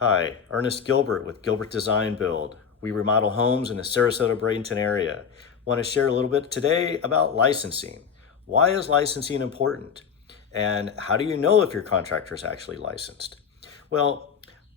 Hi, Ernest Gilbert with Gilbert Design Build. We remodel homes in the Sarasota-Bradenton area. Want to share a little bit today about licensing. Why is licensing important? And how do you know if your contractor is actually licensed? Well,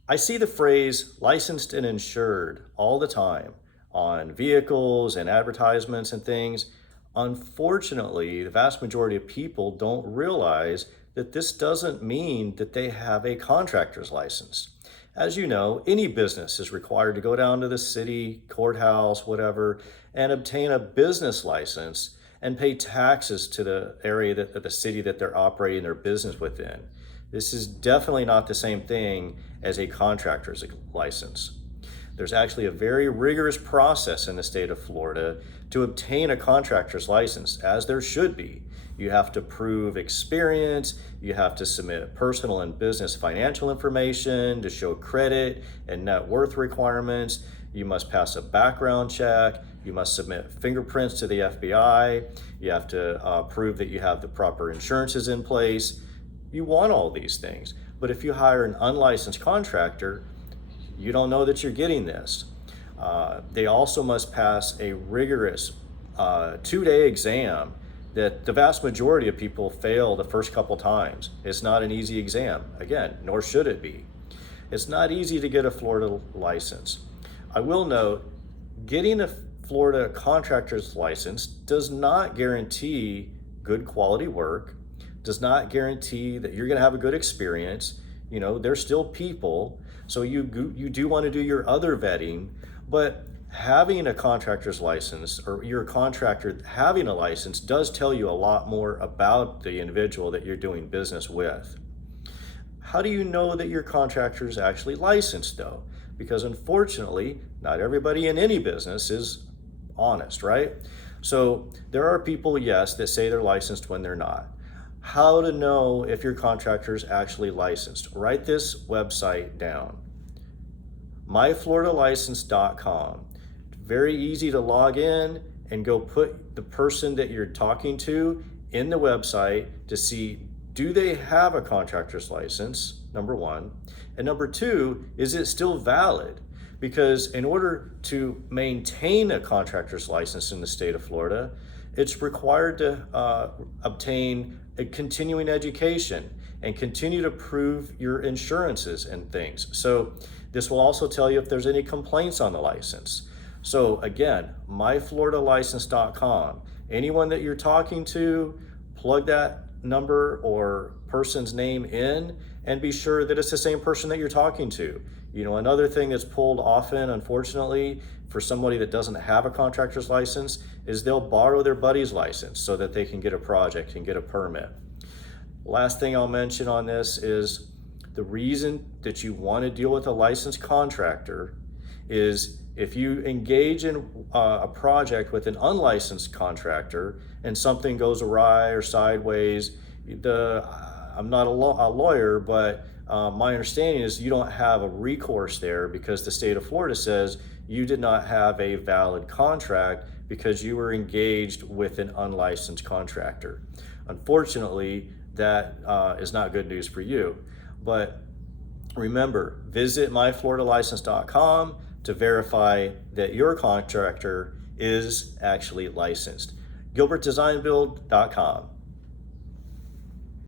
I see the phrase licensed and insured all the time on vehicles and advertisements and things. Unfortunately, the vast majority of people don't realize that this doesn't mean that they have a contractor's license. As you know, any business is required to go down to the city, courthouse, whatever, and obtain a business license and pay taxes to the area the city that they're operating their business within. This is definitely not the same thing as a contractor's license. There's actually a very rigorous process in the state of Florida to obtain a contractor's license, as there should be. You have to prove experience, you have to submit personal and business financial information to show credit and net worth requirements. You must pass a background check, you must submit fingerprints to the FBI, you have to prove that you have the proper insurances in place. You want all these things, but if you hire an unlicensed contractor, you don't know that you're getting this. They also must pass a rigorous 2-day exam that the vast majority of people fail the first couple times. It's not an easy exam, again, nor should it be. It's not easy to get a Florida license. I will note, getting a Florida contractor's license does not guarantee good quality work, does not guarantee that you're gonna have a good experience. You know, they're still people, so you do want to do your other vetting, but having a contractor's license or your contractor having a license does tell you a lot more about the individual that you're doing business with. How do you know that your contractor is actually licensed though? Because unfortunately, not everybody in any business is honest, right? So there are people, yes, that say they're licensed when they're not. How to know if your contractor is actually licensed? Write this website down, myfloridalicense.com. Very easy to log in and go put the person that you're talking to in the website to see, do they have a contractor's license, number one, and number two, is it still valid? Because in order to maintain a contractor's license in the state of Florida, it's required to obtain a continuing education and continue to prove your insurances and things. So this will also tell you if there's any complaints on the license. So again, myfloridalicense.com. Anyone that you're talking to, plug that number or person's name in and be sure that it's the same person that you're talking to. You know, another thing that's pulled often, unfortunately, for somebody that doesn't have a contractor's license is they'll borrow their buddy's license so that they can get a project and get a permit. Last thing I'll mention on this is the reason that you want to deal with a licensed contractor is if you engage in a project with an unlicensed contractor and something goes awry or sideways, I'm not a lawyer, but my understanding is you don't have a recourse there because the state of Florida says you did not have a valid contract because you were engaged with an unlicensed contractor. Unfortunately, that is not good news for you. But remember, visit myfloridalicense.com to verify that your contractor is actually licensed. GilbertDesignBuild.com.